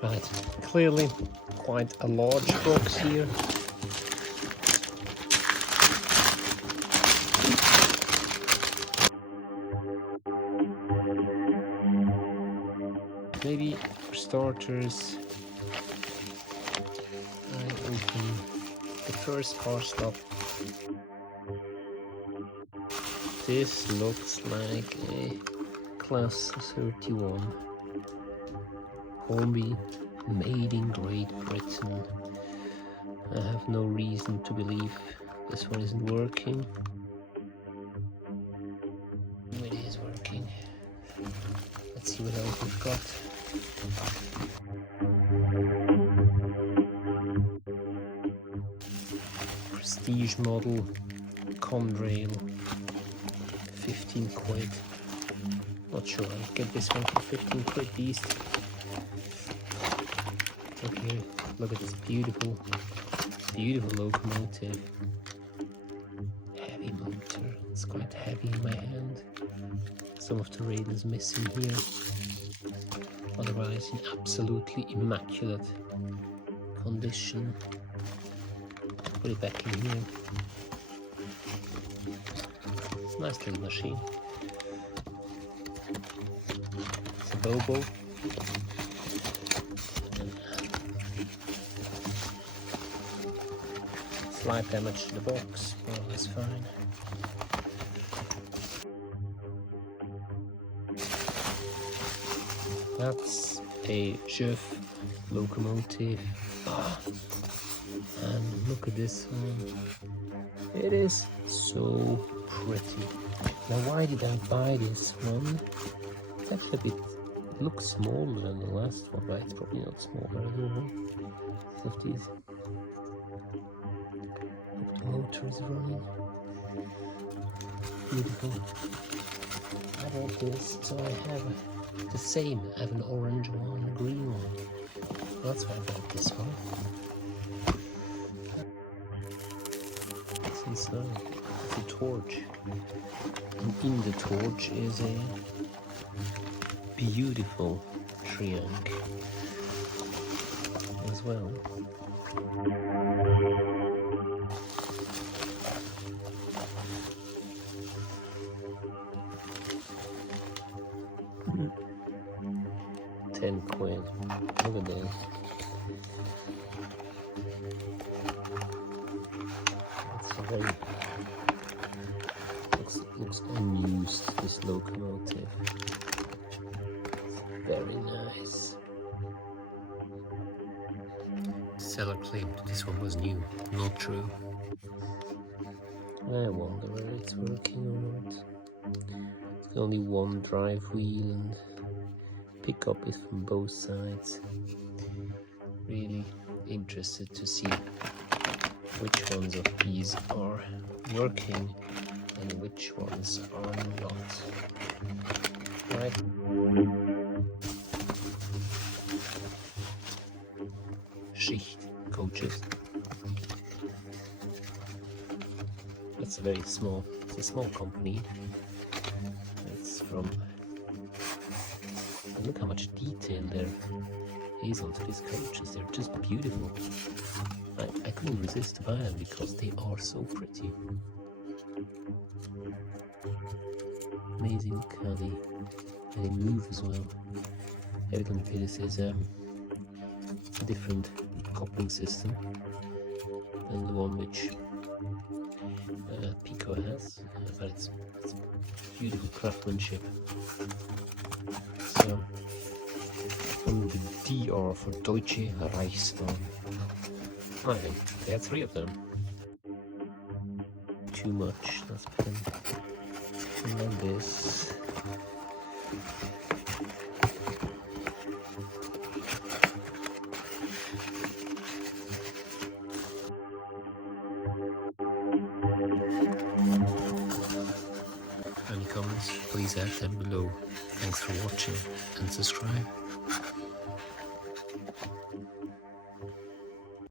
Right, clearly quite a large box here. Maybe for starters, I open the first parcel. This looks like a Class 31 Hornby made in Great Britain. I have no reason to believe this one isn't working. It is working. Let's see what else we've got. Prestige model Conrail, 15 quid. Not sure I'll get this one for 15 quid these. Okay, look at this beautiful locomotive. Heavy motor, it's quite heavy in my hand. Some of the rail is missing here. Otherwise in absolutely immaculate condition. Put it back in here. It's a nice little machine. It's a Bobo. Slight damage to the box, well, that's fine. That's a Chef locomotive. And look at this one. It is so pretty. Now why did I buy this one? It's actually a bit, it looks smaller than the last one, but it's probably not smaller at all. Of these. The motor is running. Beautiful. I bought this, so I have the same. I have an orange one and a green one. That's why I bought this one. It's inside. It's a torch. And in the torch is a beautiful triangle as well. £10. Look at this. It's very looks unused, this locomotive. It's very nice. The seller claimed this one was new. Not true. I wonder whether it's working or not. It's got only one drive wheel and pickup is from both sides. Really interested to see which ones of these are working and which ones are not. Right. Schicht coaches. It's a very small, it's a small company. It's from, and look how much detail there is onto these coaches. They're just beautiful. I couldn't resist to buy them because they are so pretty. Amazing look how they move as well. Evidently this is a different coupling system than the one which Pico has, but it's beautiful craftsmanship. So from the DR for Deutsche Reichsbahn. I think there are 3 of them. Too much, that's pen. Like this. Any comments, please add them below. Thanks for watching and subscribe.